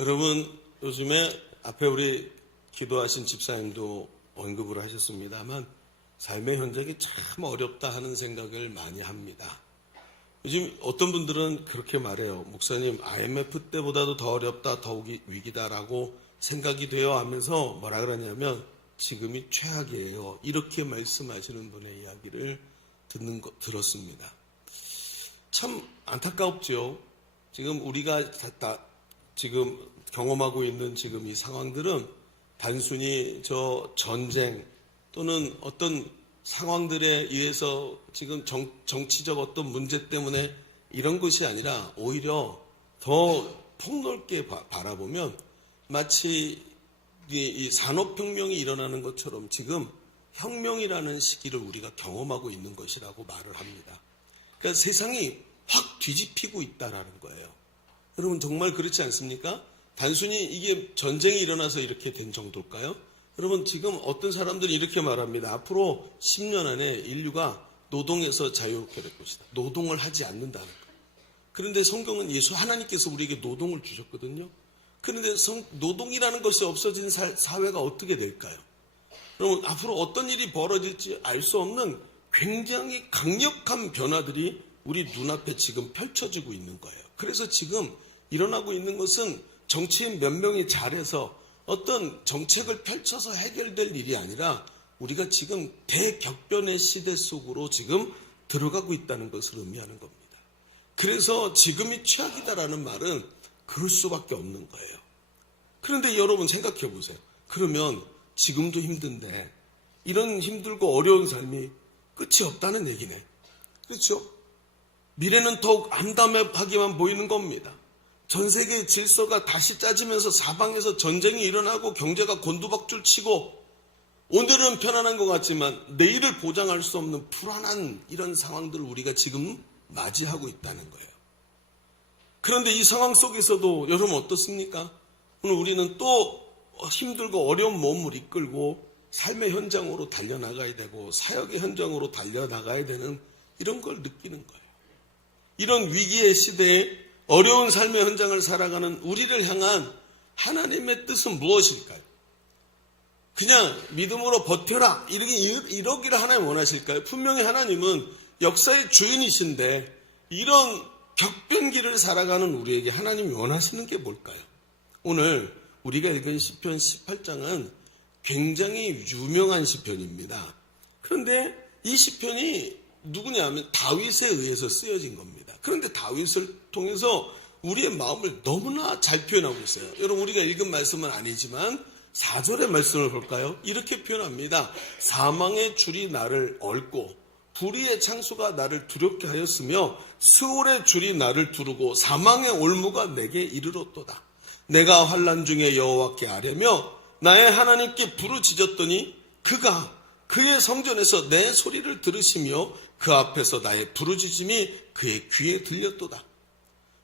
여러분, 요즘에 앞에 우리 기도하신 집사님도 언급을 하셨습니다만 삶의 현장이 참 어렵다 하는 생각을 많이 합니다. 요즘 어떤 분들은 그렇게 말해요. 목사님, IMF 때보다도 더 어렵다, 더 위기다라고 생각이 돼요 하면서 뭐라 그러냐면 지금이 최악이에요. 이렇게 말씀하시는 분의 이야기를 들었습니다. 참 안타깝죠. 지금 우리가 지금 경험하고 있는 지금 이 상황들은 단순히 전쟁 또는 어떤 상황들에 의해서 지금 정치적 어떤 문제 때문에 이런 것이 아니라 오히려 더 폭넓게 바라보면 마치 이 산업혁명이 일어나는 것처럼 지금 혁명이라는 시기를 우리가 경험하고 있는 것이라고 말을 합니다. 그러니까 세상이 확 뒤집히고 있다라는 거예요. 여러분 정말 그렇지 않습니까? 단순히 이게 전쟁이 일어나서 이렇게 된 정도일까요? 여러분 지금 어떤 사람들이 이렇게 말합니다. 앞으로 10년 안에 인류가 노동에서 자유롭게 될 것이다. 노동을 하지 않는다는 거예요. 그런데 성경은 하나님께서 우리에게 노동을 주셨거든요. 그런데 노동이라는 것이 없어진 사회가 어떻게 될까요? 여러분 앞으로 어떤 일이 벌어질지 알 수 없는 굉장히 강력한 변화들이 우리 눈앞에 지금 펼쳐지고 있는 거예요. 그래서 지금 일어나고 있는 것은 정치인 몇 명이 잘해서 어떤 정책을 펼쳐서 해결될 일이 아니라 우리가 지금 대격변의 시대 속으로 지금 들어가고 있다는 것을 의미하는 겁니다. 그래서 지금이 최악이다라는 말은 그럴 수밖에 없는 거예요. 그런데 여러분 생각해 보세요. 그러면 지금도 힘든데 이런 힘들고 어려운 삶이 끝이 없다는 얘기네. 그렇죠? 미래는 더욱 암담하게만 보이는 겁니다. 전 세계의 질서가 다시 짜지면서 사방에서 전쟁이 일어나고 경제가 곤두박질 치고 오늘은 편안한 것 같지만 내일을 보장할 수 없는 불안한 이런 상황들을 우리가 지금 맞이하고 있다는 거예요. 그런데 이 상황 속에서도 여러분 어떻습니까? 오늘 우리는 또 힘들고 어려운 몸을 이끌고 삶의 현장으로 달려나가야 되고 사역의 현장으로 달려나가야 되는 이런 걸 느끼는 거예요. 이런 위기의 시대에 어려운 삶의 현장을 살아가는 우리를 향한 하나님의 뜻은 무엇일까요? 그냥 믿음으로 버텨라 이러기를 하나님 원하실까요? 분명히 하나님은 역사의 주인이신데 이런 격변기를 살아가는 우리에게 하나님이 원하시는 게 뭘까요? 오늘 우리가 읽은 시편 18장은 굉장히 유명한 시편입니다. 그런데 이 시편이 누구냐면 다윗에 의해서 쓰여진 겁니다. 그런데 다윗을 통해서 우리의 마음을 너무나 잘 표현하고 있어요. 여러분 우리가 읽은 말씀은 아니지만 4절의 말씀을 볼까요? 이렇게 표현합니다. 사망의 줄이 나를 얽고 불의의 창수가 나를 두렵게 하였으며 스올의 줄이 나를 두르고 사망의 올무가 내게 이르렀도다. 내가 환난 중에 여호와께 아뢰며 나의 하나님께 부르짖었더니 그가 그의 성전에서 내 소리를 들으시며 그 앞에서 나의 부르짖음이 그의 귀에 들렸도다.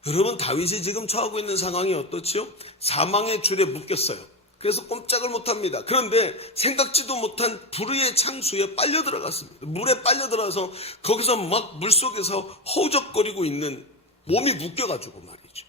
여러분 다윗이 지금 처하고 있는 상황이 어떻지요? 사망의 줄에 묶였어요. 그래서 꼼짝을 못합니다. 그런데 생각지도 못한 불의의 창수에 빨려 들어갔습니다. 물에 빨려 들어가서 거기서 막 물속에서 허우적거리고 있는 몸이 묶여가지고 말이죠.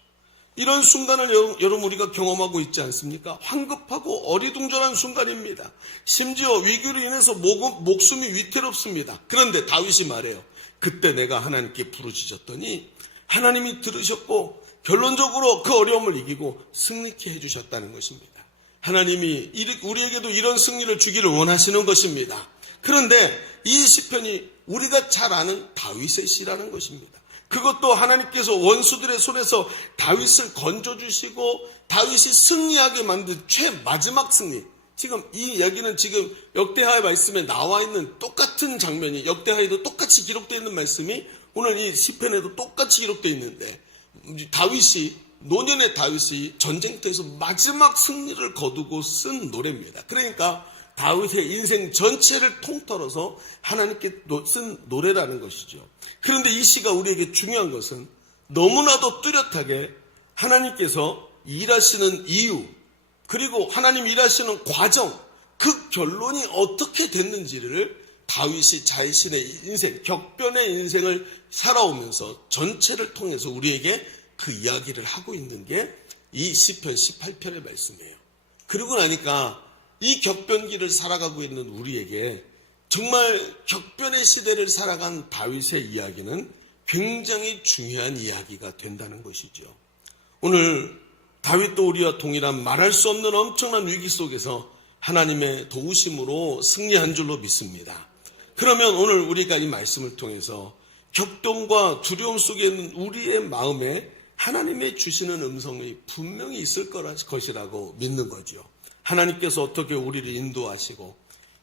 이런 순간을 여러분 우리가 경험하고 있지 않습니까? 황급하고 어리둥절한 순간입니다. 심지어 위기로 인해서 목숨이 위태롭습니다. 그런데 다윗이 말해요. 그때 내가 하나님께 부르짖었더니 하나님이 들으셨고 결론적으로 그 어려움을 이기고 승리케 해주셨다는 것입니다. 하나님이 우리에게도 이런 승리를 주기를 원하시는 것입니다. 그런데 이 시편이 우리가 잘 아는 다윗의 시라는 것입니다. 그것도 하나님께서 원수들의 손에서 다윗을 건져주시고 다윗이 승리하게 만든 마지막 승리. 지금 이 이야기는 지금 역대하의 말씀에 나와 있는 똑같은 장면이 역대하에도 똑같이 기록되어 있는 말씀이 오늘 이 시편에도 똑같이 기록되어 있는데 노년의 다윗이 전쟁터에서 마지막 승리를 거두고 쓴 노래입니다. 그러니까 다윗의 인생 전체를 통틀어서 하나님께 쓴 노래라는 것이죠. 그런데 이 시가 우리에게 중요한 것은 너무나도 뚜렷하게 하나님께서 일하시는 이유 그리고 하나님 일하시는 과정 그 결론이 어떻게 됐는지를 다윗이 자신의 인생 격변의 인생을 살아오면서 전체를 통해서 우리에게 그 이야기를 하고 있는 게 이 시편 18편의 말씀이에요. 그러고 나니까 이 격변기를 살아가고 있는 우리에게 정말 격변의 시대를 살아간 다윗의 이야기는 굉장히 중요한 이야기가 된다는 것이죠. 오늘 다윗도 우리와 동일한 말할 수 없는 엄청난 위기 속에서 하나님의 도우심으로 승리한 줄로 믿습니다. 그러면 오늘 우리가 이 말씀을 통해서 격동과 두려움 속에 있는 우리의 마음에 하나님의 주시는 음성이 분명히 있을 것이라고 믿는 거죠. 하나님께서 어떻게 우리를 인도하시고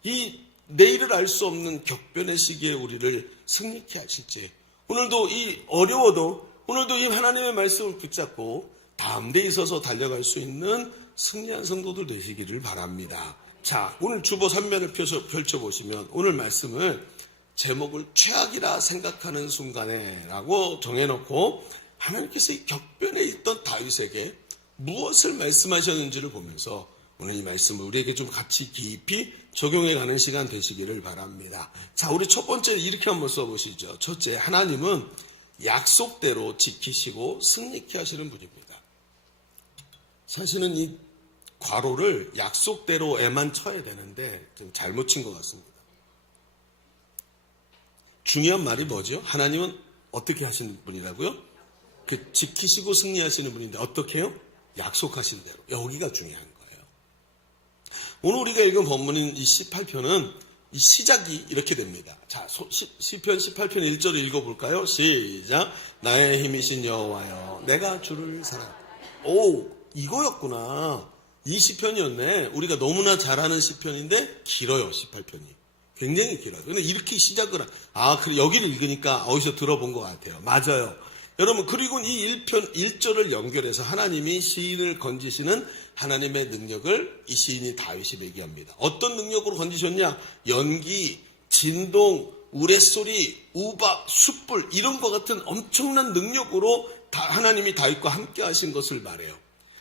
이 내일을 알 수 없는 격변의 시기에 우리를 승리케 하실지, 오늘도 이 어려워도 오늘도 이 하나님의 말씀을 붙잡고 다음 데에 있어서 달려갈 수 있는 승리한 성도들 되시기를 바랍니다. 자, 오늘 주보 3면을 펼쳐보시면 오늘 말씀을 제목을 최악이라 생각하는 순간에 라고 정해놓고 하나님께서 이 격변에 있던 다윗에게 무엇을 말씀하셨는지를 보면서 오늘 이 말씀을 우리에게 좀 같이 깊이 적용해가는 시간 되시기를 바랍니다. 자, 우리 첫 번째 이렇게 한번 써보시죠. 첫째, 하나님은 약속대로 지키시고 승리케 하시는 분입니다. 사실은 이 괄호를 약속대로에만 쳐야 되는데 좀 잘못 친 것 같습니다. 중요한 말이 뭐죠? 하나님은 어떻게 하시는 분이라고요? 지키시고 승리하시는 분인데 어떻게 해요? 약속하신 대로. 여기가 중요한 거예요. 오늘 우리가 읽은 본문인 이 18편은 이 시작이 이렇게 됩니다. 자, 시편 18편 1절을 읽어볼까요? 시작. 나의 힘이신 여호와여, 내가 주를 사랑. 오, 이거였구나. 이 시편이었네. 우리가 너무나 잘 아는 시편인데 길어요, 18편이. 굉장히 길어요. 근데 이렇게 시작을, 그래, 여기를 읽으니까 어디서 들어본 것 같아요. 맞아요. 여러분, 그리고 이 1절을 연결해서 하나님이 시인을 건지시는 하나님의 능력을 이 시인이 다윗이 얘기합니다. 어떤 능력으로 건지셨냐? 연기, 진동, 우레소리, 우박, 숯불 이런 것 같은 엄청난 능력으로 하나님이 다윗과 함께 하신 것을 말해요.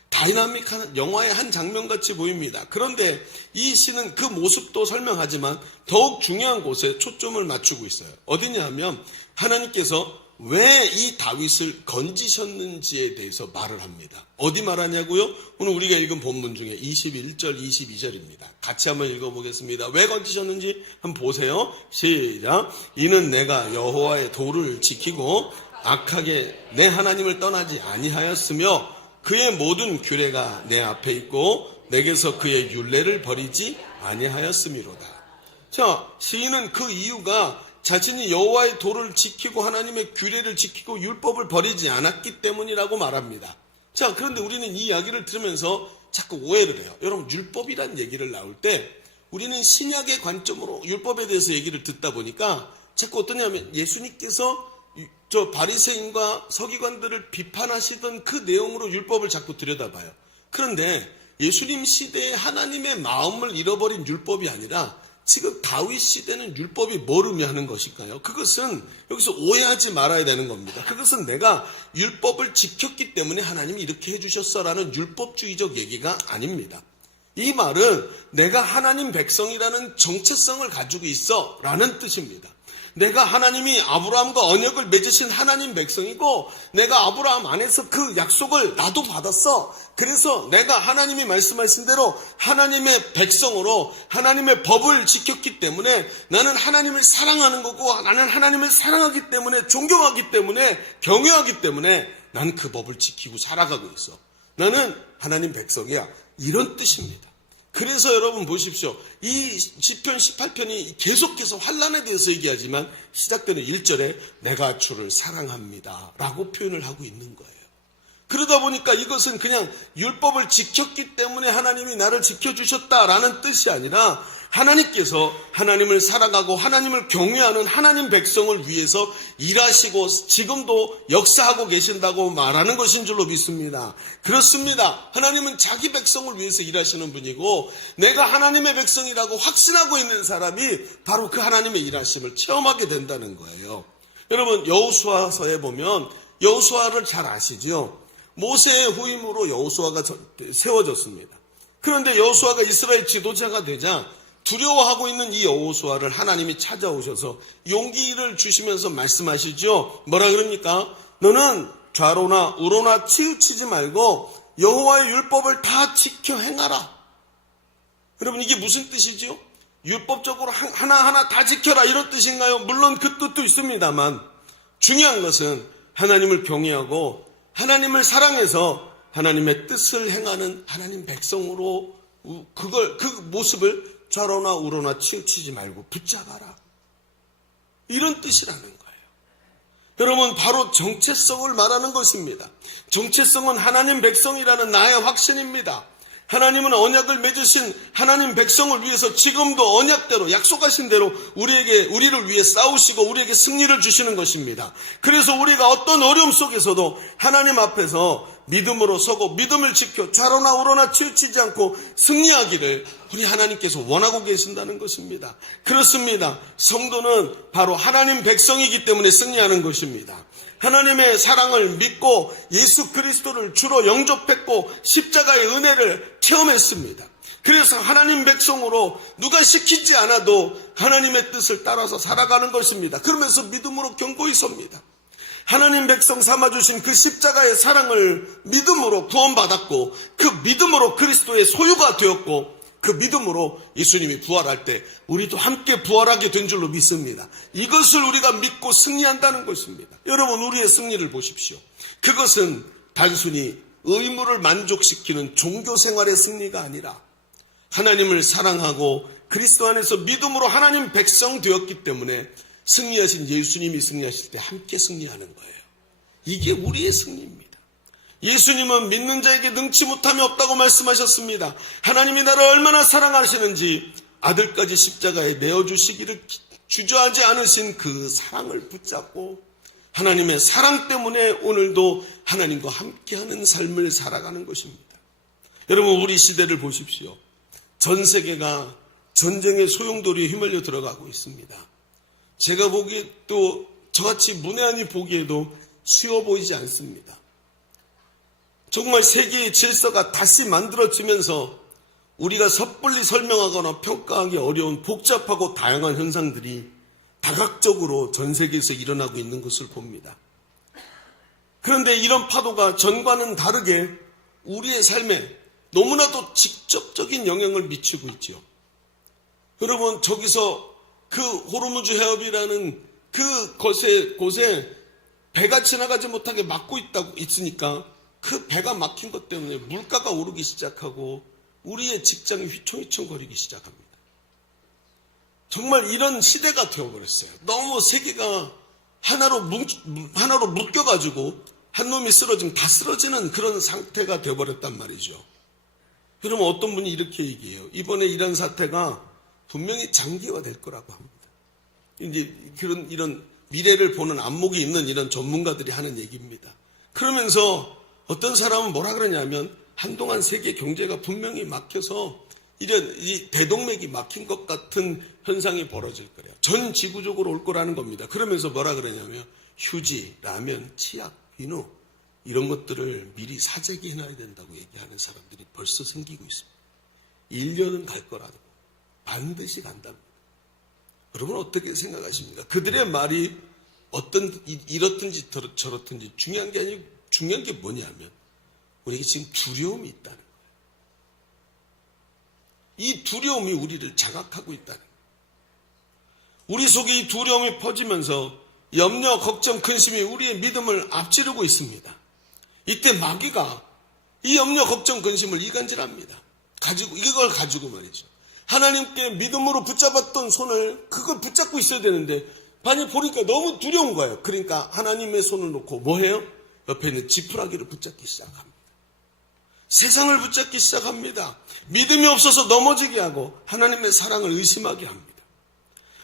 다이나믹한 영화의 한 장면같이 보입니다. 그런데 이 시는 그 모습도 설명하지만 더욱 중요한 곳에 초점을 맞추고 있어요. 어디냐 하면 하나님께서 왜 이 다윗을 건지셨는지에 대해서 말을 합니다. 어디 말하냐고요? 오늘 우리가 읽은 본문 중에 21절, 22절입니다. 같이 한번 읽어보겠습니다. 왜 건지셨는지 한번 보세요. 시작. 이는 내가 여호와의 도를 지키고 악하게 내 하나님을 떠나지 아니하였으며 그의 모든 규례가 내 앞에 있고 내게서 그의 율례를 버리지 아니하였음이로다. 자, 시인은 그 이유가 자신이 여호와의 도를 지키고 하나님의 규례를 지키고 율법을 버리지 않았기 때문이라고 말합니다. 자, 그런데 우리는 이 이야기를 들으면서 자꾸 오해를 해요. 여러분, 율법이란 얘기를 나올 때 우리는 신약의 관점으로 율법에 대해서 얘기를 듣다 보니까 자꾸 어떠냐면 예수님께서 저 바리새인과 서기관들을 비판하시던 그 내용으로 율법을 자꾸 들여다봐요. 그런데 예수님 시대에 하나님의 마음을 잃어버린 율법이 아니라 지금 다윗 시대는 율법이 뭘 의미하는 것일까요? 그것은 여기서 오해하지 말아야 되는 겁니다. 그것은 내가 율법을 지켰기 때문에 하나님이 이렇게 해주셨어라는 율법주의적 얘기가 아닙니다. 이 말은 내가 하나님 백성이라는 정체성을 가지고 있어 라는 뜻입니다. 내가 하나님이 아브라함과 언약을 맺으신 하나님 백성이고 내가 아브라함 안에서 그 약속을 나도 받았어. 그래서 내가 하나님이 말씀하신 대로 하나님의 백성으로 하나님의 법을 지켰기 때문에 나는 하나님을 사랑하는 거고 나는 하나님을 사랑하기 때문에 존경하기 때문에 경외하기 때문에 나는 그 법을 지키고 살아가고 있어. 나는 하나님 백성이야. 이런 뜻입니다. 그래서 여러분 보십시오. 이 시편 18편이 계속해서 환난에 대해서 얘기하지만 시작되는 1절에 내가 주를 사랑합니다 라고 표현을 하고 있는 거예요. 그러다 보니까 이것은 그냥 율법을 지켰기 때문에 하나님이 나를 지켜주셨다라는 뜻이 아니라 하나님께서 하나님을 사랑하고 하나님을 경외하는 하나님 백성을 위해서 일하시고 지금도 역사하고 계신다고 말하는 것인 줄로 믿습니다. 그렇습니다. 하나님은 자기 백성을 위해서 일하시는 분이고 내가 하나님의 백성이라고 확신하고 있는 사람이 바로 그 하나님의 일하심을 체험하게 된다는 거예요. 여러분, 여호수아서에 보면 여호수아를 잘 아시죠? 모세의 후임으로 여호수아가 세워졌습니다. 그런데 여호수아가 이스라엘 지도자가 되자 두려워하고 있는 이 여호수아를 하나님이 찾아오셔서 용기를 주시면서 말씀하시죠. 뭐라 그럽니까? 너는 좌로나 우로나 치우치지 말고 여호와의 율법을 다 지켜 행하라. 여러분, 이게 무슨 뜻이지요? 율법적으로 하나하나 다 지켜라, 이런 뜻인가요? 물론 그 뜻도 있습니다만 중요한 것은 하나님을 경외하고 하나님을 사랑해서 하나님의 뜻을 행하는 하나님 백성으로 그 모습을 좌로나 우로나 치우치지 말고 붙잡아라, 이런 뜻이라는 거예요. 여러분, 바로 정체성을 말하는 것입니다. 정체성은 하나님 백성이라는 나의 확신입니다. 하나님은 언약을 맺으신 하나님 백성을 위해서 지금도 언약대로 약속하신 대로 우리를 위해 싸우시고 우리에게 승리를 주시는 것입니다. 그래서 우리가 어떤 어려움 속에서도 하나님 앞에서 믿음으로 서고 믿음을 지켜 좌로나 우로나 치우치지 않고 승리하기를 우리 하나님께서 원하고 계신다는 것입니다. 그렇습니다. 성도는 바로 하나님 백성이기 때문에 승리하는 것입니다. 하나님의 사랑을 믿고 예수 그리스도를 주로 영접했고 십자가의 은혜를 체험했습니다. 그래서 하나님 백성으로 누가 시키지 않아도 하나님의 뜻을 따라서 살아가는 것입니다. 그러면서 믿음으로 견고히 섭니다. 하나님 백성 삼아주신 그 십자가의 사랑을 믿음으로 구원받았고 그 믿음으로 그리스도의 소유가 되었고 그 믿음으로 예수님이 부활할 때 우리도 함께 부활하게 된 줄로 믿습니다. 이것을 우리가 믿고 승리한다는 것입니다. 여러분, 우리의 승리를 보십시오. 그것은 단순히 의무를 만족시키는 종교 생활의 승리가 아니라 하나님을 사랑하고 그리스도 안에서 믿음으로 하나님 백성 되었기 때문에 승리하신 예수님이 승리하실 때 함께 승리하는 거예요. 이게 우리의 승리입니다. 예수님은 믿는 자에게 능치 못함이 없다고 말씀하셨습니다. 하나님이 나를 얼마나 사랑하시는지 아들까지 십자가에 내어주시기를 주저하지 않으신 그 사랑을 붙잡고 하나님의 사랑 때문에 오늘도 하나님과 함께하는 삶을 살아가는 것입니다. 여러분, 우리 시대를 보십시오. 전 세계가 전쟁의 소용돌이에 휘말려 들어가고 있습니다. 제가 보기에 또 저같이 문외한이 보기에도 쉬워 보이지 않습니다. 정말 세계의 질서가 다시 만들어지면서 우리가 섣불리 설명하거나 평가하기 어려운 복잡하고 다양한 현상들이 다각적으로 전 세계에서 일어나고 있는 것을 봅니다. 그런데 이런 파도가 전과는 다르게 우리의 삶에 너무나도 직접적인 영향을 미치고 있죠. 여러분, 저기서 그 호르무즈 해협이라는 그 곳에 배가 지나가지 못하게 막고 있으니까 그 배가 막힌 것 때문에 물가가 오르기 시작하고 우리의 직장이 휘청휘청거리기 시작합니다. 정말 이런 시대가 되어버렸어요. 너무 세계가 하나로 묶여가지고 한 놈이 쓰러지면 다 쓰러지는 그런 상태가 되어버렸단 말이죠. 그러면 어떤 분이 이렇게 얘기해요. 이번에 이런 사태가 분명히 장기화될 거라고 합니다. 이제 이런 미래를 보는 안목이 있는 이런 전문가들이 하는 얘기입니다. 그러면서 어떤 사람은 뭐라 그러냐면 한동안 세계 경제가 분명히 막혀서 이 대동맥이 막힌 것 같은 현상이 벌어질 거래요. 전 지구적으로 올 거라는 겁니다. 그러면서 뭐라 그러냐면 휴지, 라면, 치약, 비누 이런 것들을 미리 사재기 해놔야 된다고 얘기하는 사람들이 벌써 생기고 있습니다. 1년은 갈 거라고. 반드시 간답니다. 여러분, 어떻게 생각하십니까? 그들의 말이 이렇든지 저렇든지 중요한 게 아니고 중요한 게 뭐냐면 우리에게 지금 두려움이 있다는 거예요. 이 두려움이 우리를 장악하고 있다는 거예요. 우리 속에 이 두려움이 퍼지면서 염려, 걱정, 근심이 우리의 믿음을 앞지르고 있습니다. 이때 마귀가 이 염려, 걱정, 근심을 이간질합니다. 이걸 가지고 말이죠. 하나님께 믿음으로 붙잡았던 손을 그걸 붙잡고 있어야 되는데 많이 보니까 너무 두려운 거예요. 그러니까 하나님의 손을 놓고 뭐 해요? 옆에 있는 지푸라기를 붙잡기 시작합니다. 세상을 붙잡기 시작합니다. 믿음이 없어서 넘어지게 하고 하나님의 사랑을 의심하게 합니다.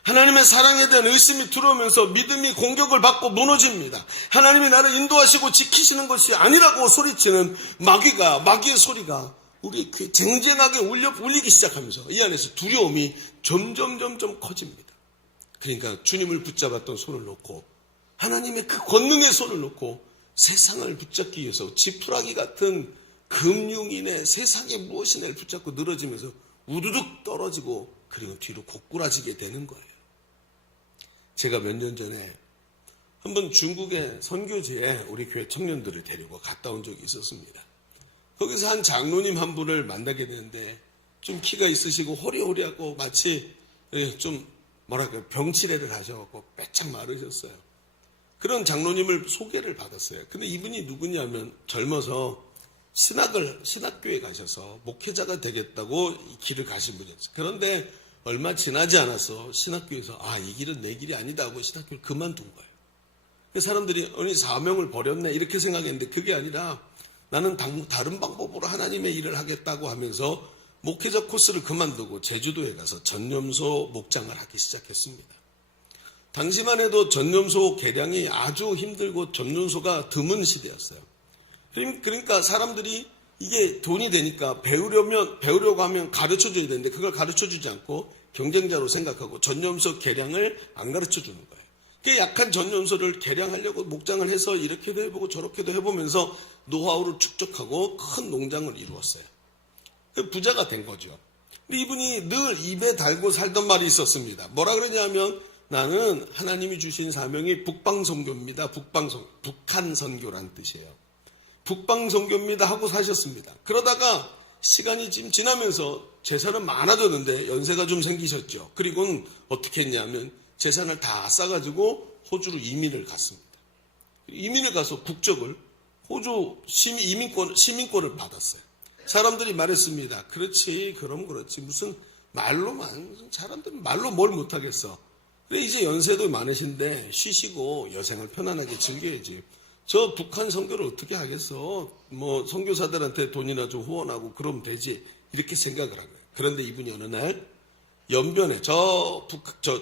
하나님의 사랑에 대한 의심이 들어오면서 믿음이 공격을 받고 무너집니다. 하나님이 나를 인도하시고 지키시는 것이 아니라고 소리치는 마귀의 소리가 우리 귀에 쟁쟁하게 울리기 시작하면서 이 안에서 두려움이 점점 커집니다. 그러니까 주님을 붙잡았던 손을 놓고 하나님의 그 권능의 손을 놓고 세상을 붙잡기 위해서 지푸라기 같은 금융인의 세상에 무엇이나를 붙잡고 늘어지면서 우두둑 떨어지고 그리고 뒤로 고꾸라지게 되는 거예요. 제가 몇 년 전에 한번 중국의 선교지에 우리 교회 청년들을 데리고 갔다 온 적이 있었습니다. 거기서 한 장로님 한 분을 만나게 되는데 좀 키가 있으시고 호리호리하고 마치 좀 뭐랄까 병치레를 하셔갖고 빼짝 마르셨어요. 그런 장로님을 소개를 받았어요. 근데 이분이 누구냐면 젊어서 신학교에 가셔서 목회자가 되겠다고 이 길을 가신 분이었어요. 그런데 얼마 지나지 않아서 신학교에서 이 길은 내 길이 아니다 하고 신학교를 그만둔 거예요. 사람들이 사명을 버렸네 이렇게 생각했는데 그게 아니라 나는 다른 방법으로 하나님의 일을 하겠다고 하면서 목회자 코스를 그만두고 제주도에 가서 전념소 목장을 하기 시작했습니다. 당시만 해도 전념소 개량이 아주 힘들고 전념소가 드문 시대였어요. 그러니까 사람들이 이게 돈이 되니까 배우려고 하면 가르쳐줘야 되는데 그걸 가르쳐주지 않고 경쟁자로 생각하고 전념소 개량을 안 가르쳐주는 거예요. 그 약한 전념소를 개량하려고 목장을 해서 이렇게도 해보고 저렇게도 해보면서 노하우를 축적하고 큰 농장을 이루었어요. 부자가 된 거죠. 근데 이분이 늘 입에 달고 살던 말이 있었습니다. 뭐라 그러냐면 나는 하나님이 주신 사명이 북방선교입니다. 북한 선교란 뜻이에요. 북방선교입니다 하고 사셨습니다. 그러다가 시간이 지나면서 재산은 많아졌는데 연세가 좀 생기셨죠. 그리고는 어떻게 했냐면 재산을 다 싸가지고 호주로 이민을 갔습니다. 이민을 가서 국적을 호주 시민권을 받았어요. 사람들이 말했습니다. 그렇지, 그럼 그렇지. 무슨 사람들은 말로 뭘 못하겠어. 그래, 이제 연세도 많으신데 쉬시고 여생을 편안하게 즐겨야지. 저 북한 선교를 어떻게 하겠어? 선교사들한테 돈이나 좀 후원하고 그러면 되지. 이렇게 생각을 한 거예요. 그런데 이분이 어느 날 연변에 저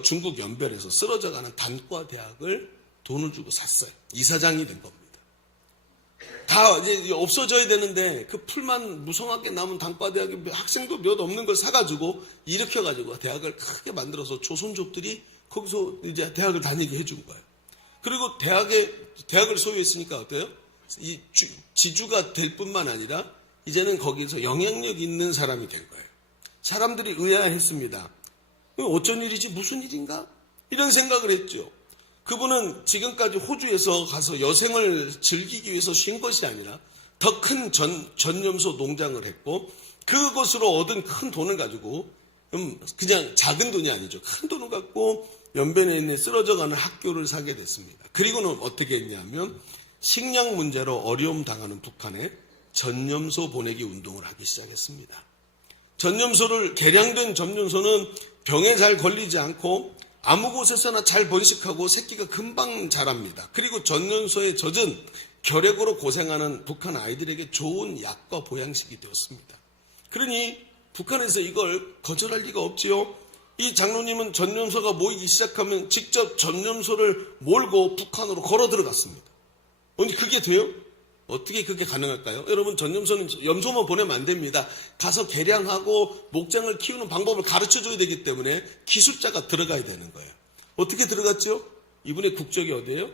중국 연변에서 쓰러져가는 단과 대학을 돈을 주고 샀어요. 이사장이 된 겁니다. 다 이제 없어져야 되는데 그 풀만 무성하게 남은 단과 대학에 학생도 몇 없는 걸 사가지고 일으켜가지고 대학을 크게 만들어서 조선족들이 거기서 이제 대학을 다니게 해준 거예요. 그리고 대학을 소유했으니까 어때요? 지주가 될 뿐만 아니라 이제는 거기서 영향력 있는 사람이 된 거예요. 사람들이 의아했습니다. 어쩐 일이지? 무슨 일인가? 이런 생각을 했죠. 그분은 지금까지 호주에서 가서 여생을 즐기기 위해서 쉰 것이 아니라 더 큰 전념소 농장을 했고 그것으로 얻은 큰 돈을 가지고 그냥 작은 돈이 아니죠. 큰 돈을 갖고 연변에 있는 쓰러져가는 학교를 사게 됐습니다. 그리고는 어떻게 했냐면 식량 문제로 어려움 당하는 북한에 전념소 보내기 운동을 하기 시작했습니다. 개량된 전념소는 병에 잘 걸리지 않고 아무 곳에서나 잘 번식하고 새끼가 금방 자랍니다. 그리고 전염소에 젖은 결핵으로 고생하는 북한 아이들에게 좋은 약과 보양식이 되었습니다. 그러니 북한에서 이걸 거절할 리가 없지요. 이 장로님은 전염소가 모이기 시작하면 직접 전염소를 몰고 북한으로 걸어 들어갔습니다. 언제 그게 돼요? 어떻게 그게 가능할까요? 여러분, 전염소는 염소만 보내면 안 됩니다. 가서 개량하고 목장을 키우는 방법을 가르쳐줘야 되기 때문에 기술자가 들어가야 되는 거예요. 어떻게 들어갔죠? 이분의 국적이 어디예요?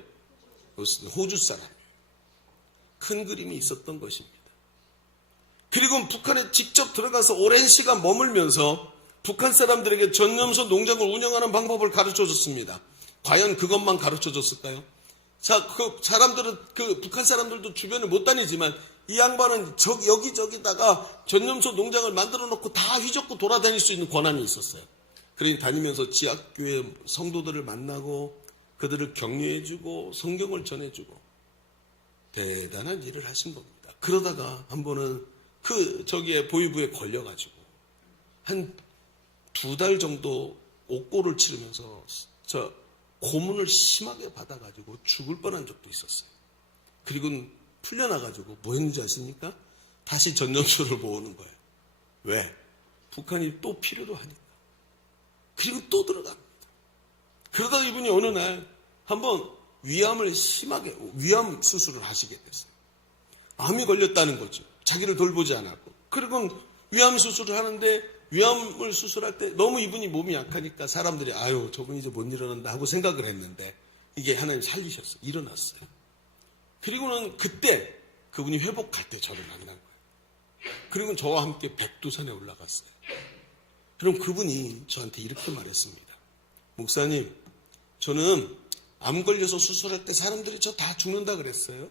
호주 사람. 큰 그림이 있었던 것입니다. 그리고 북한에 직접 들어가서 오랜 시간 머물면서 북한 사람들에게 전염소 농장을 운영하는 방법을 가르쳐줬습니다. 과연 그것만 가르쳐줬을까요? 자, 북한 사람들도 주변을 못 다니지만 이 양반은 여기저기다가 전염소 농장을 만들어 놓고 다 휘젓고 돌아다닐 수 있는 권한이 있었어요. 그러니 다니면서 지하교회 성도들을 만나고 그들을 격려해주고 성경을 전해주고 대단한 일을 하신 겁니다. 그러다가 한 번은 보이부에 걸려가지고 한 2달 정도 옥고를 치르면서 고문을 심하게 받아가지고 죽을 뻔한 적도 있었어요. 그리고 풀려나가지고 뭐 했는지 아십니까? 다시 전염소를 모으는 거예요. 왜? 북한이 또 필요로 하니까. 그리고 또 들어갑니다. 그러다가 이분이 어느 날 한번 위암 수술을 하시게 됐어요. 암이 걸렸다는 거죠. 자기를 돌보지 않았고. 그리고 위암 수술을 하는데 위암을 수술할 때 너무 이분이 몸이 약하니까 사람들이 저분이 이제 못 일어난다 하고 생각을 했는데 이게 하나님 살리셨어요. 일어났어요. 그리고는 그때 그분이 회복할 때 저를 만난 거예요. 그리고 저와 함께 백두산에 올라갔어요. 그럼 그분이 저한테 이렇게 말했습니다. 목사님, 저는 암 걸려서 수술할 때 사람들이 저 다 죽는다 그랬어요.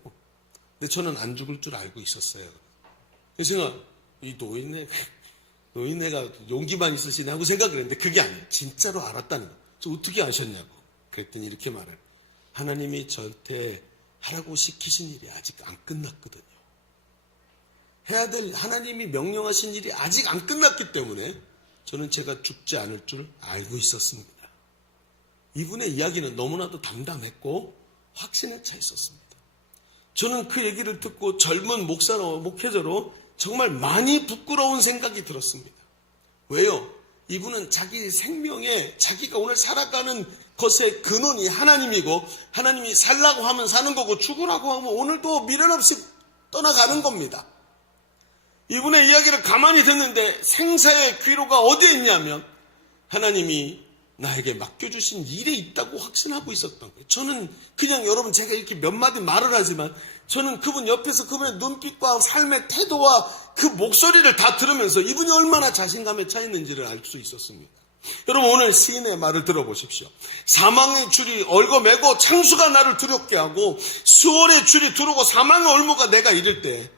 근데 저는 안 죽을 줄 알고 있었어요. 그래서 이 노인네가 용기만 있으시네 하고 생각을 했는데 그게 아니에요. 진짜로 알았다는 거예요. 저 어떻게 아셨냐고. 그랬더니 이렇게 말해요. 하나님이 저한테 하라고 시키신 일이 아직 안 끝났거든요. 해야 될 하나님이 명령하신 일이 아직 안 끝났기 때문에 저는 제가 죽지 않을 줄 알고 있었습니다. 이분의 이야기는 너무나도 담담했고 확신에 차 있었습니다. 저는 그 얘기를 듣고 젊은 목회자로 정말 많이 부끄러운 생각이 들었습니다. 왜요? 이분은 자기 생명에 자기가 오늘 살아가는 것의 근원이 하나님이고 하나님이 살라고 하면 사는 거고 죽으라고 하면 오늘도 미련 없이 떠나가는 겁니다. 이분의 이야기를 가만히 듣는데 생사의 귀로가 어디에 있냐면 하나님이 나에게 맡겨주신 일에 있다고 확신하고 있었던 거예요. 저는 그냥 여러분 제가 이렇게 몇 마디 말을 하지만 저는 그분 옆에서 그분의 눈빛과 삶의 태도와 그 목소리를 다 들으면서 이분이 얼마나 자신감에 차 있는지를 알 수 있었습니다. 여러분 오늘 시인의 말을 들어보십시오. 사망의 줄이 얽어매고 창수가 나를 두렵게 하고 수월의 줄이 두르고 사망의 올무가 내가 이를 때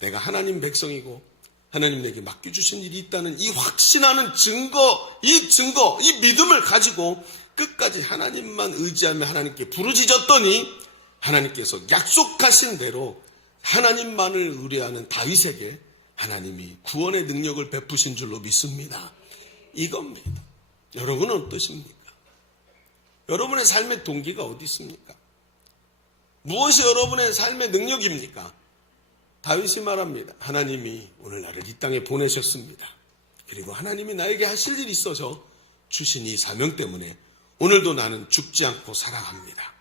내가 하나님 백성이고 하나님 내게 맡겨주신 일이 있다는 이 확신하는 증거, 이 믿음을 가지고 끝까지 하나님만 의지하며 하나님께 부르짖었더니 하나님께서 약속하신 대로 하나님만을 의뢰하는 다윗에게 하나님이 구원의 능력을 베푸신 줄로 믿습니다. 이겁니다. 여러분은 어떠십니까? 여러분의 삶의 동기가 어디 있습니까? 무엇이 여러분의 삶의 능력입니까? 다윗이 말합니다. 하나님이 오늘 나를 이 땅에 보내셨습니다. 그리고 하나님이 나에게 하실 일이 있어서 주신 이 사명 때문에 오늘도 나는 죽지 않고 살아갑니다.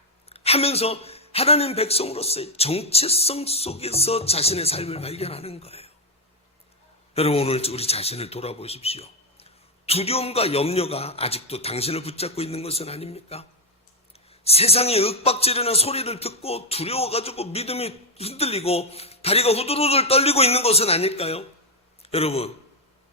하면서 하나님 백성으로서의 정체성 속에서 자신의 삶을 발견하는 거예요. 여러분 오늘 우리 자신을 돌아보십시오. 두려움과 염려가 아직도 당신을 붙잡고 있는 것은 아닙니까? 세상의 윽박지르는 소리를 듣고 두려워가지고 믿음이 흔들리고 다리가 후들후들 떨리고 있는 것은 아닐까요? 여러분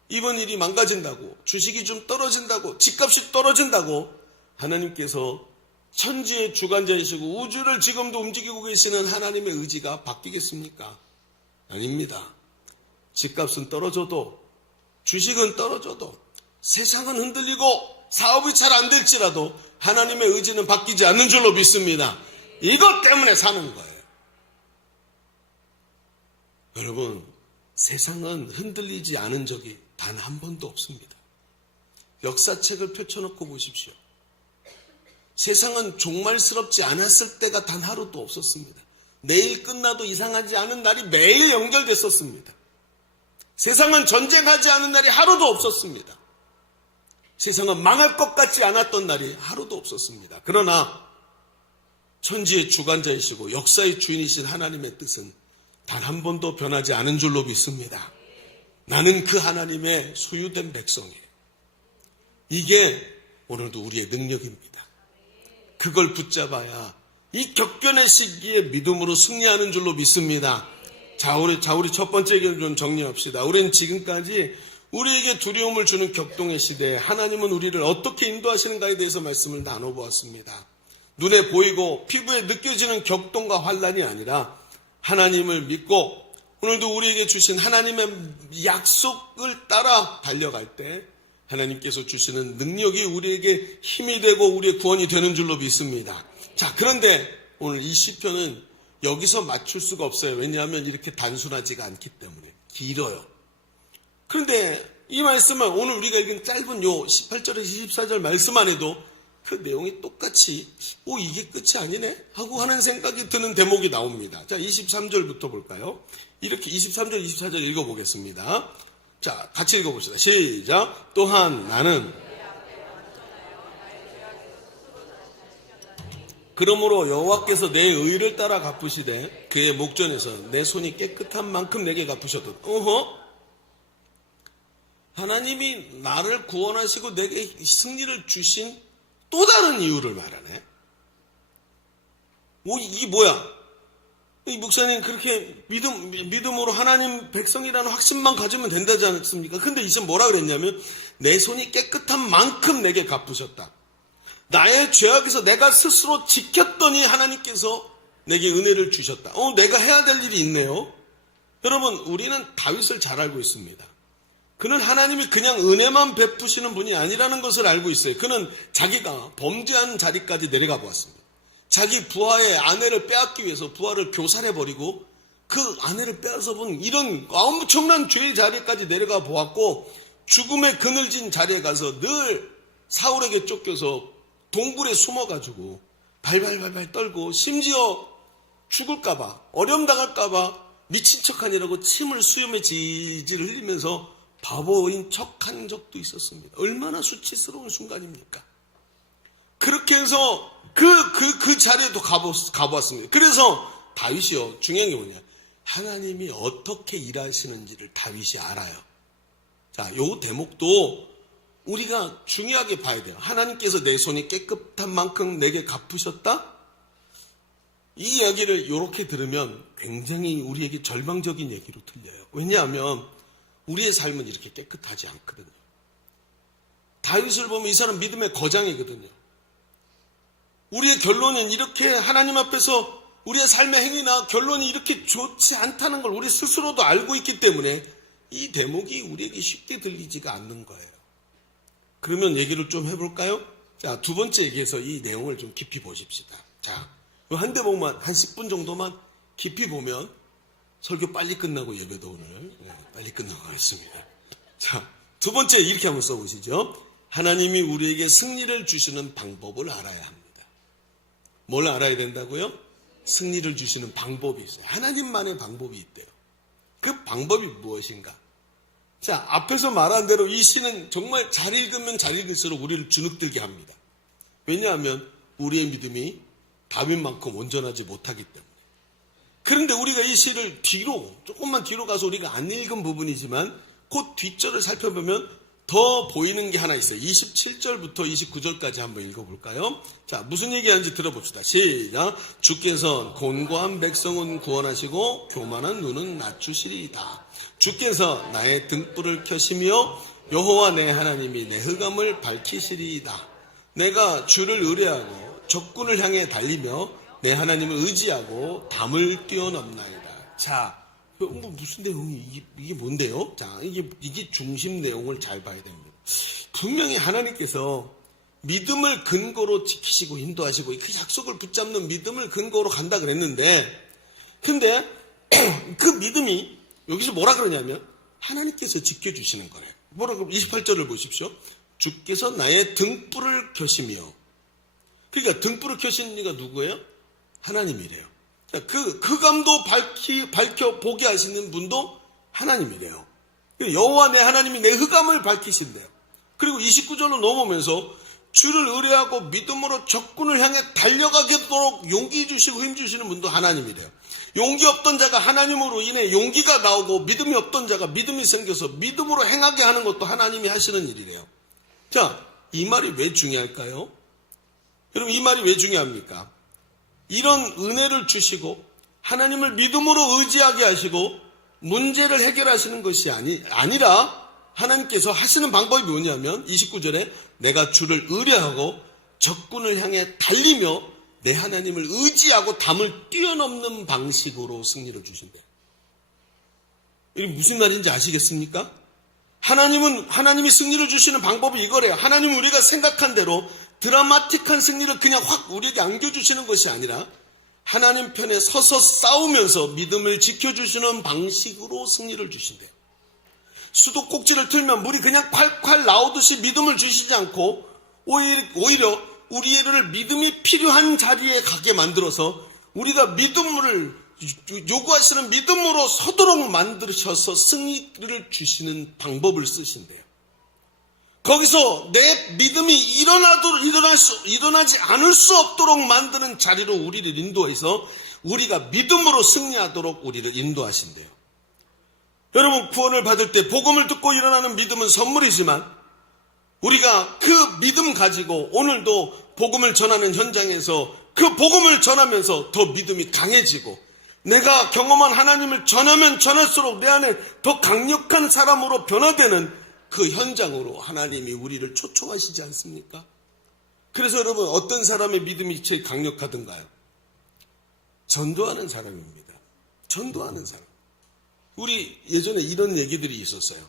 이번 일이 망가진다고 주식이 좀 떨어진다고 집값이 떨어진다고 하나님께서 천지의 주관자이시고 우주를 지금도 움직이고 계시는 하나님의 의지가 바뀌겠습니까? 아닙니다. 집값은 떨어져도 주식은 떨어져도 세상은 흔들리고 사업이 잘 안 될지라도 하나님의 의지는 바뀌지 않는 줄로 믿습니다. 이것 때문에 사는 거예요. 여러분 세상은 흔들리지 않은 적이 단 한 번도 없습니다. 역사책을 펼쳐놓고 보십시오. 세상은 종말스럽지 않았을 때가 단 하루도 없었습니다. 내일 끝나도 이상하지 않은 날이 매일 연결됐었습니다. 세상은 전쟁하지 않은 날이 하루도 없었습니다. 세상은 망할 것 같지 않았던 날이 하루도 없었습니다. 그러나 천지의 주관자이시고 역사의 주인이신 하나님의 뜻은 단 한 번도 변하지 않은 줄로 믿습니다. 나는 그 하나님의 소유된 백성이에요. 이게 오늘도 우리의 능력입니다. 그걸 붙잡아야 이 격변의 시기에 믿음으로 승리하는 줄로 믿습니다. 자, 우리 첫 번째 얘기를 좀 정리합시다. 우리는 지금까지 우리에게 두려움을 주는 격동의 시대에 하나님은 우리를 어떻게 인도하시는가에 대해서 말씀을 나눠보았습니다. 눈에 보이고 피부에 느껴지는 격동과 환란이 아니라 하나님을 믿고 오늘도 우리에게 주신 하나님의 약속을 따라 달려갈 때 하나님께서 주시는 능력이 우리에게 힘이 되고 우리의 구원이 되는 줄로 믿습니다. 자, 그런데 오늘 이 시편은 여기서 맞출 수가 없어요. 왜냐하면 이렇게 단순하지가 않기 때문에 길어요. 그런데 이 말씀은 오늘 우리가 읽은 짧은 요 18절에서 24절 말씀만 해도 그 내용이 똑같이 이게 끝이 아니네 하고 하는 생각이 드는 대목이 나옵니다. 자, 23절부터 볼까요? 이렇게 23절 24절 읽어보겠습니다. 자, 같이 읽어봅시다. 시작. 또한 나는 그러므로 여호와께서 내 의를 따라 갚으시되 그의 목전에서 내 손이 깨끗한 만큼 내게 갚으셨다. 하나님이 나를 구원하시고 내게 승리를 주신 또 다른 이유를 말하네. 이게 뭐야? 이 목사님 그렇게 믿음으로 하나님 백성이라는 확신만 가지면 된다지 않습니까? 근데 이제 뭐라 그랬냐면 내 손이 깨끗한 만큼 내게 갚으셨다. 나의 죄악에서 내가 스스로 지켰더니 하나님께서 내게 은혜를 주셨다. 내가 해야 될 일이 있네요. 여러분, 우리는 다윗을 잘 알고 있습니다. 그는 하나님이 그냥 은혜만 베푸시는 분이 아니라는 것을 알고 있어요. 그는 자기가 범죄한 자리까지 내려가 보았습니다. 자기 부하의 아내를 빼앗기 위해서 부하를 교살해버리고 그 아내를 빼앗아본 이런 엄청난 죄의 자리까지 내려가 보았고, 죽음의 그늘진 자리에 가서 늘 사울에게 쫓겨서 동굴에 숨어가지고 발발발발 떨고, 심지어 죽을까봐, 어려움 당할까봐 미친 척하니라고 침을 수염에 질질 흘리면서 바보인 척한 적도 있었습니다. 얼마나 수치스러운 순간입니까? 그렇게 해서 그 자리에도 가보았습니다. 그래서 다윗이요, 중요한 게 뭐냐, 하나님이 어떻게 일하시는지를 다윗이 알아요. 자, 요 대목도 우리가 중요하게 봐야 돼요. 하나님께서 내 손이 깨끗한 만큼 내게 갚으셨다? 이 이야기를 이렇게 들으면 굉장히 우리에게 절망적인 얘기로 들려요. 왜냐하면 우리의 삶은 이렇게 깨끗하지 않거든요. 다윗을 보면 이 사람 믿음의 거장이거든요. 우리의 결론은 이렇게 하나님 앞에서 우리의 삶의 행위나 결론이 이렇게 좋지 않다는 걸 우리 스스로도 알고 있기 때문에 이 대목이 우리에게 쉽게 들리지가 않는 거예요. 그러면 얘기를 좀 해볼까요? 자, 두 번째 얘기해서 이 내용을 좀 깊이 보십시다. 자, 한 대목만, 한 10분 정도만 깊이 보면 설교 빨리 끝나고 예배도 오늘 빨리 끝나고 있습니다. 자, 두 번째 이렇게 한번 써보시죠. 하나님이 우리에게 승리를 주시는 방법을 알아야 합니다. 뭘 알아야 된다고요? 승리를 주시는 방법이 있어요. 하나님만의 방법이 있대요. 그 방법이 무엇인가? 자, 앞에서 말한 대로 이 시는 정말 잘 읽으면 잘 읽을수록 우리를 주눅들게 합니다. 왜냐하면 우리의 믿음이 다윗만큼 온전하지 못하기 때문에. 그런데 우리가 이 시를 조금만 뒤로 가서 우리가 안 읽은 부분이지만 그 뒷절을 살펴보면 더 보이는 게 하나 있어요. 27절부터 29절까지 한번 읽어볼까요? 자, 무슨 얘기하는지 들어봅시다. 시작. 주께서 곤고한 백성은 구원하시고 교만한 눈은 낮추시리이다. 주께서 나의 등불을 켜시며 여호와 내 하나님이 내 흑암을 밝히시리이다. 내가 주를 의뢰하고 적군을 향해 달리며 내 하나님을 의지하고 담을 뛰어넘나이다. 자, 무슨 내용이 이게 뭔데요? 자, 이게 중심 내용을 잘 봐야 됩니다. 분명히 하나님께서 믿음을 근거로 지키시고 인도하시고 그 약속을 붙잡는 믿음을 근거로 간다 그랬는데, 근데 그 믿음이 여기서 뭐라 그러냐면 하나님께서 지켜주시는 거예요. 뭐라고? 28절을 보십시오. 주께서 나의 등불을 켜시며. 그러니까 등불을 켜시는 이가 누구예요? 하나님이래요. 그 흑암도 밝혀보게 하시는 분도 하나님이래요. 여호와 내 하나님이 내 흑암을 밝히신대요. 그리고 29절로 넘어오면서 주를 의뢰하고 믿음으로 적군을 향해 달려가도록 용기 주시고 힘 주시는 분도 하나님이래요. 용기 없던 자가 하나님으로 인해 용기가 나오고, 믿음이 없던 자가 믿음이 생겨서 믿음으로 행하게 하는 것도 하나님이 하시는 일이래요. 자, 이 말이 왜 중요할까요? 여러분, 이 말이 왜 중요합니까? 이런 은혜를 주시고 하나님을 믿음으로 의지하게 하시고 문제를 해결하시는 것이 아니라 하나님께서 하시는 방법이 뭐냐면 29절에 내가 주를 의뢰하고 적군을 향해 달리며 내 하나님을 의지하고 담을 뛰어넘는 방식으로 승리를 주신대요. 이게 무슨 말인지 아시겠습니까? 하나님이 승리를 주시는 방법이 이거래요. 하나님은 우리가 생각한 대로 드라마틱한 승리를 그냥 확 우리에게 안겨주시는 것이 아니라 하나님 편에 서서 싸우면서 믿음을 지켜주시는 방식으로 승리를 주신대요. 수도꼭지를 틀면 물이 그냥 콸콸 나오듯이 믿음을 주시지 않고 오히려 우리를 믿음이 필요한 자리에 가게 만들어서 우리가 믿음을 요구하시는 믿음으로 서도록 만드셔서 승리를 주시는 방법을 쓰신대요. 거기서 내 믿음이 일어나지 않을 수 없도록 만드는 자리로 우리를 인도해서 우리가 믿음으로 승리하도록 우리를 인도하신대요. 여러분, 구원을 받을 때 복음을 듣고 일어나는 믿음은 선물이지만 우리가 그 믿음 가지고 오늘도 복음을 전하는 현장에서 그 복음을 전하면서 더 믿음이 강해지고 내가 경험한 하나님을 전하면 전할수록 내 안에 더 강력한 사람으로 변화되는 그 현장으로 하나님이 우리를 초청하시지 않습니까? 그래서 여러분, 어떤 사람의 믿음이 제일 강력하던가요? 전도하는 사람입니다. 전도하는 사람. 우리 예전에 이런 얘기들이 있었어요.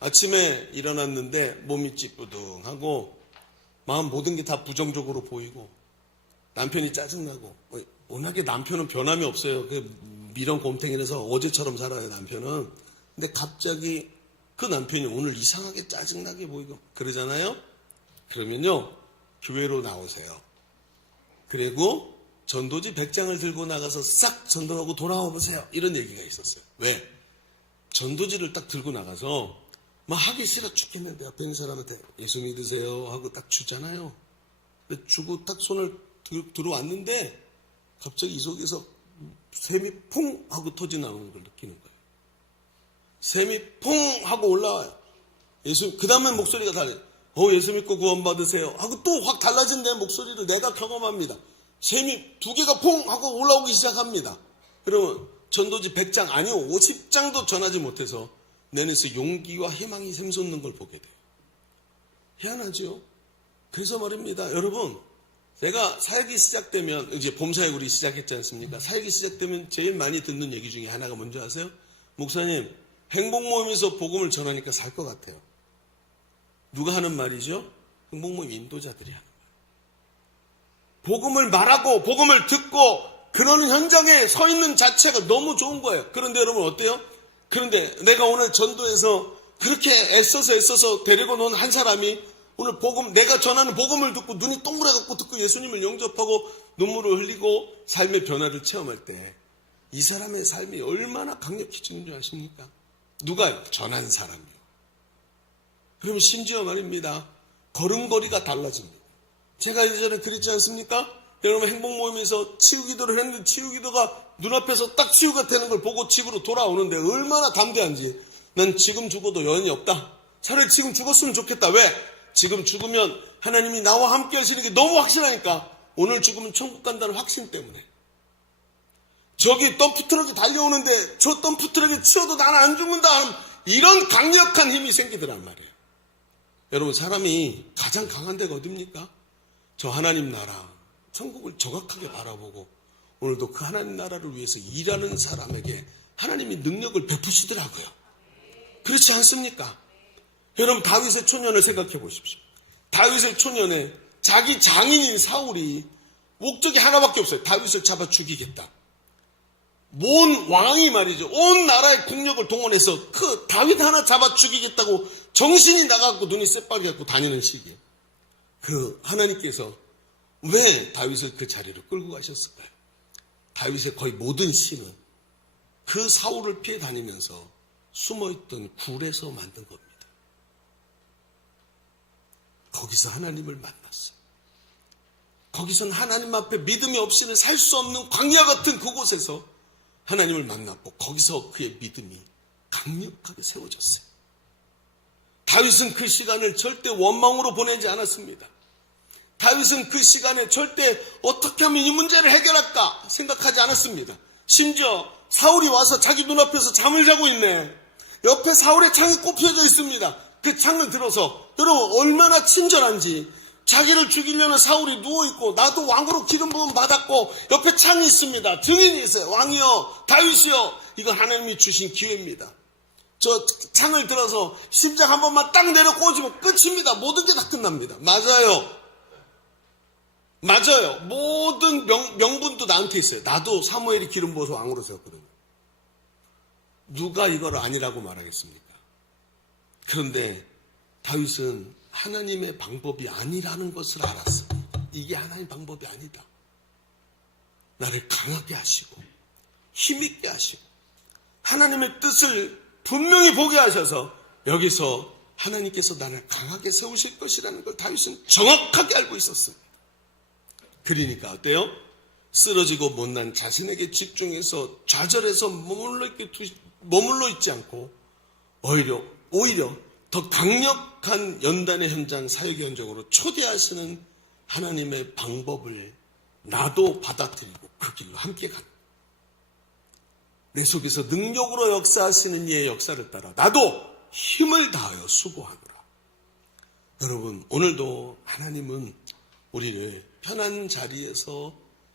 아침에 일어났는데 몸이 찌뿌둥하고 마음 모든 게 다 부정적으로 보이고 남편이 짜증나고, 워낙에 남편은 변함이 없어요. 미련 곰탱이라서 어제처럼 살아요, 남편은. 근데 갑자기 그 남편이 오늘 이상하게 짜증나게 보이고 그러잖아요. 그러면요, 교회로 나오세요. 그리고 전도지 100장을 들고 나가서 싹 전도하고 돌아와 보세요. 이런 얘기가 있었어요. 왜? 전도지를 딱 들고 나가서 막 하기 싫어 죽겠는데 앞에 있는 사람한테 예수 믿으세요 하고 딱 주잖아요. 근데 주고 딱 손을 들어왔는데 갑자기 이 속에서 샘이 퐁 하고 터져 나오는 걸 느끼는 거예요. 샘이 퐁 하고 올라와요. 그 다음에 목소리가 달라요. 예수 믿고 구원 받으세요 하고 또 확 달라진 내 목소리를 내가 경험합니다. 샘이 2개가 퐁 하고 올라오기 시작합니다. 그러면 전도지 100장 아니요 50장도 전하지 못해서 내 안에서 용기와 희망이 샘솟는 걸 보게 돼요. 희한하죠? 그래서 말입니다. 여러분, 제가 사역이 시작되면, 이제 봄사역 우리 시작했지 않습니까? 사역이 시작되면 제일 많이 듣는 얘기 중에 하나가 뭔지 아세요? 목사님, 행복모임에서 복음을 전하니까 살 것 같아요. 누가 하는 말이죠? 행복모임 인도자들이 하는 말이에요. 복음을 말하고 복음을 듣고 그런 현장에 서 있는 자체가 너무 좋은 거예요. 그런데 여러분 어때요? 그런데 내가 오늘 전도에서 그렇게 애써서 데리고 놓은 한 사람이 오늘 내가 전하는 복음을 듣고 눈이 동그래갖고 듣고 예수님을 영접하고 눈물을 흘리고 삶의 변화를 체험할 때 이 사람의 삶이 얼마나 강력해지는 줄 아십니까? 누가 전한 사람이요. 그러면 심지어 말입니다. 걸음걸이가 달라집니다. 제가 예전에 그랬지 않습니까? 여러분 행복모임에서 치유기도를 했는데 치유기도가 눈앞에서 딱 치유가 되는 걸 보고 집으로 돌아오는데 얼마나 담대한지. 난 지금 죽어도 여한이 없다. 차라리 지금 죽었으면 좋겠다. 왜? 지금 죽으면 하나님이 나와 함께 하시는 게 너무 확실하니까. 오늘 죽으면 천국 간다는 확신 때문에. 저기 덤프트럭이 달려오는데 저 덤프트럭에 치여도 나는 안 죽는다 하는 이런 강력한 힘이 생기더란 말이에요. 여러분 사람이 가장 강한 데가 어딥니까? 저 하나님 나라 천국을 정확하게 바라보고 오늘도 그 하나님 나라를 위해서 일하는 사람에게 하나님이 능력을 베푸시더라고요. 그렇지 않습니까? 여러분 다윗의 초년을 생각해 보십시오. 다윗의 초년에 자기 장인인 사울이 목적이 하나밖에 없어요. 다윗을 잡아 죽이겠다. 온 왕이 말이죠. 온 나라의 국력을 동원해서 그 다윗 하나 잡아 죽이겠다고 정신이 나가고 눈이 새빨개갖고 다니는 시기에 그 하나님께서 왜 다윗을 그 자리로 끌고 가셨을까요? 다윗의 거의 모든 신은 그 사울을 피해 다니면서 숨어있던 굴에서 만든 겁니다. 거기서 하나님을 만났어요. 거기서는 하나님 앞에 믿음이 없이는 살 수 없는 광야 같은 그곳에서 하나님을 만났고 거기서 그의 믿음이 강력하게 세워졌어요. 다윗은 그 시간을 절대 원망으로 보내지 않았습니다. 다윗은 그 시간에 절대 어떻게 하면 이 문제를 해결할까 생각하지 않았습니다. 심지어 사울이 와서 자기 눈앞에서 잠을 자고 있네. 옆에 사울의 창이 꼽혀져 있습니다. 그 창을 들어서 여러분 얼마나 친절한지 자기를 죽이려는 사울이 누워있고 나도 왕으로 기름 부음 받았고 옆에 창이 있습니다. 증인이 있어요. 왕이여 다윗이여 이거 하나님이 주신 기회입니다. 저 창을 들어서 심장 한 번만 딱 내려 꽂으면 끝입니다. 모든 게 다 끝납니다. 맞아요. 모든 명분도 나한테 있어요. 나도 사무엘이 기름 부어서 왕으로 세웠거든요. 누가 이걸 아니라고 말하겠습니까? 그런데 다윗은 하나님의 방법이 아니라는 것을 알았어. 이게 하나님의 방법이 아니다. 나를 강하게 하시고 힘있게 하시고 하나님의 뜻을 분명히 보게 하셔서 여기서 하나님께서 나를 강하게 세우실 것이라는 걸 다윗은 정확하게 알고 있었습니다. 그러니까 어때요? 쓰러지고 못난 자신에게 집중해서 좌절해서 머물러 있지 않고 오히려 더 강력한 연단의 현장, 사역의 현장으로 초대하시는 하나님의 방법을 나도 받아들이고 그 길로 함께 가는 내 속에서 능력으로 역사하시는 이의 역사를 따라 나도 힘을 다하여 수고하노라. 여러분 오늘도 하나님은 우리를 편한 자리에서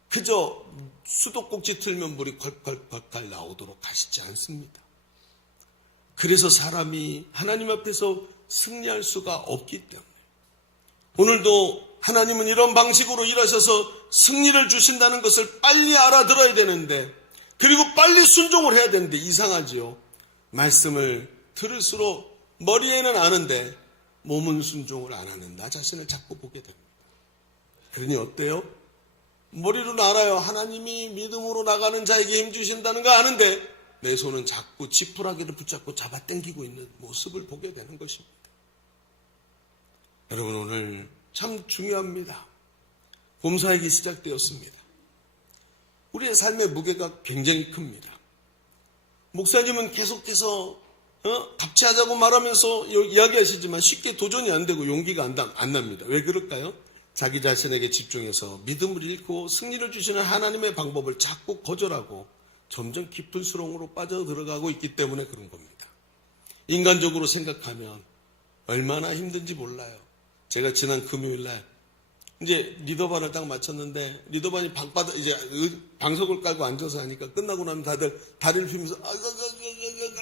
그저 수도꼭지 틀면 물이 콸콸콸콸 나오도록 하시지 않습니다. 그래서 사람이 하나님 앞에서 승리할 수가 없기 때문에 오늘도 하나님은 이런 방식으로 일하셔서 승리를 주신다는 것을 빨리 알아들어야 되는데, 그리고 빨리 순종을 해야 되는데 이상하지요. 말씀을 들을수록 머리에는 아는데 몸은 순종을 안 하는 나 자신을 자꾸 보게 됩니다. 그러니 어때요? 머리로는 알아요. 하나님이 믿음으로 나가는 자에게 힘 주신다는 거 아는데 내 손은 자꾸 지푸라기를 붙잡고 잡아당기고 있는 모습을 보게 되는 것입니다. 여러분, 오늘 참 중요합니다. 봄사역이 시작되었습니다. 우리의 삶의 무게가 굉장히 큽니다. 목사님은 계속해서 갑치하자고 말하면서 이야기하시지만 쉽게 도전이 안 되고 용기가 안 납니다. 왜 그럴까요? 자기 자신에게 집중해서 믿음을 잃고 승리를 주시는 하나님의 방법을 자꾸 거절하고 점점 깊은 수렁으로 빠져들어가고 있기 때문에 그런 겁니다. 인간적으로 생각하면 얼마나 힘든지 몰라요. 제가 지난 금요일날 이제 리더반을 딱 마쳤는데, 리더반이 이제 방석을 깔고 앉아서 하니까 끝나고 나면 다들 다리를 펴면서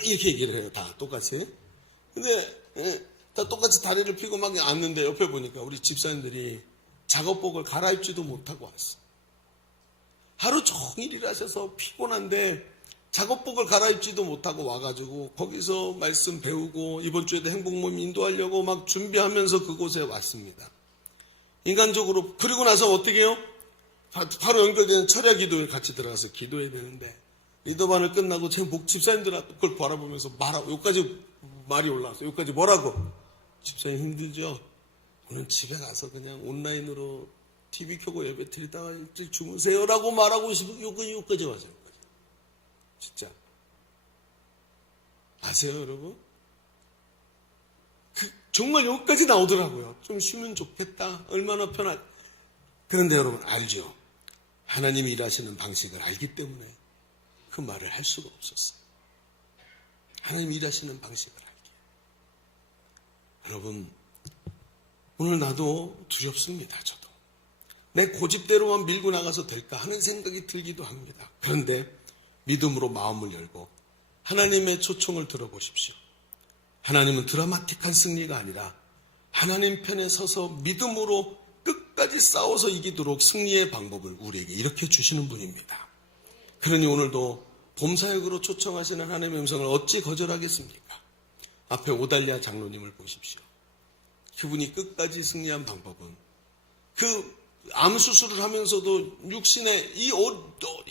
이렇게 얘기를 해요. 다 똑같이. 근데 다 똑같이 다리를 펴고 막 앉는데 옆에 보니까 우리 집사님들이 작업복을 갈아입지도 못하고 왔어. 하루 종일 일하셔서 피곤한데 작업복을 갈아입지도 못하고 와가지고 거기서 말씀 배우고 이번 주에도 행복모임 인도하려고 막 준비하면서 그곳에 왔습니다. 인간적으로. 그리고 나서 어떻게 해요? 바로 연결되는 철야 기도에 같이 들어가서 기도해야 되는데, 리더반을 끝나고 제 집사님들 그걸 바라보면서 여기까지 말이 올라왔어요. 여기까지 뭐라고? 집사님 힘들죠? 오늘 집에 가서 그냥 온라인으로 TV 켜고 예배 드리다가 일찍 주무세요라고 말하고 싶으면 여기까지 와서 여기까지. 진짜 아세요, 여러분? 정말 여기까지 나오더라고요. 좀 쉬면 좋겠다. 얼마나 편할. 그런데 여러분 알죠? 하나님이 일하시는 방식을 알기 때문에 그 말을 할 수가 없었어요. 하나님이 일하시는 방식을 알기. 여러분, 오늘 나도 두렵습니다. 저도. 내 고집대로만 밀고 나가서 될까 하는 생각이 들기도 합니다. 그런데 믿음으로 마음을 열고 하나님의 초청을 들어보십시오. 하나님은 드라마틱한 승리가 아니라 하나님 편에 서서 믿음으로 끝까지 싸워서 이기도록 승리의 방법을 우리에게 이렇게 주시는 분입니다. 그러니 오늘도 봄사역으로 초청하시는 하나님의 음성을 어찌 거절하겠습니까? 앞에 오달리아 장로님을 보십시오. 그분이 끝까지 승리한 방법은, 그 암수술을 하면서도 육신의 이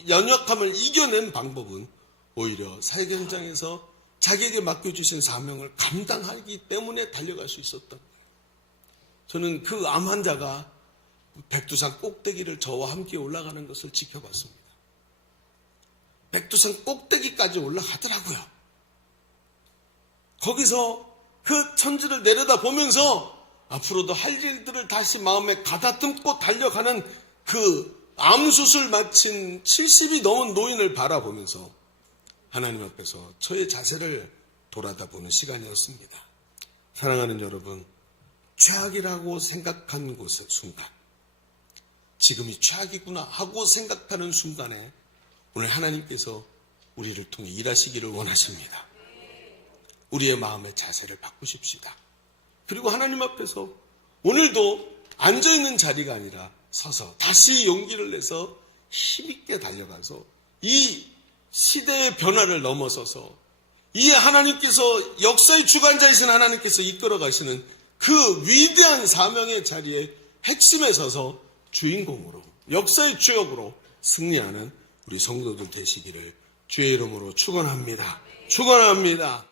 연약함을 이겨낸 방법은 오히려 사역 현장에서 자기에게 맡겨주신 사명을 감당하기 때문에 달려갈 수 있었던 거예요. 저는 그 암 환자가 백두산 꼭대기를 저와 함께 올라가는 것을 지켜봤습니다. 백두산 꼭대기까지 올라가더라고요. 거기서 그 천지를 내려다보면서 앞으로도 할 일들을 다시 마음에 가다듬고 달려가는 그 암수술 마친 70이 넘은 노인을 바라보면서 하나님 앞에서 저의 자세를 돌아다보는 시간이었습니다. 사랑하는 여러분, 최악이라고 생각한 순간, 지금이 최악이구나 하고 생각하는 순간에 오늘 하나님께서 우리를 통해 일하시기를 원하십니다. 우리의 마음의 자세를 바꾸십시다. 그리고 하나님 앞에서 오늘도 앉아있는 자리가 아니라 서서 다시 용기를 내서 힘있게 달려가서 이 시대의 변화를 넘어서서 이 하나님께서 역사의 주관자이신 하나님께서 이끌어 가시는 그 위대한 사명의 자리에 핵심에 서서 주인공으로, 역사의 주역으로 승리하는 우리 성도들 되시기를 주의 이름으로 축원합니다. 축원합니다.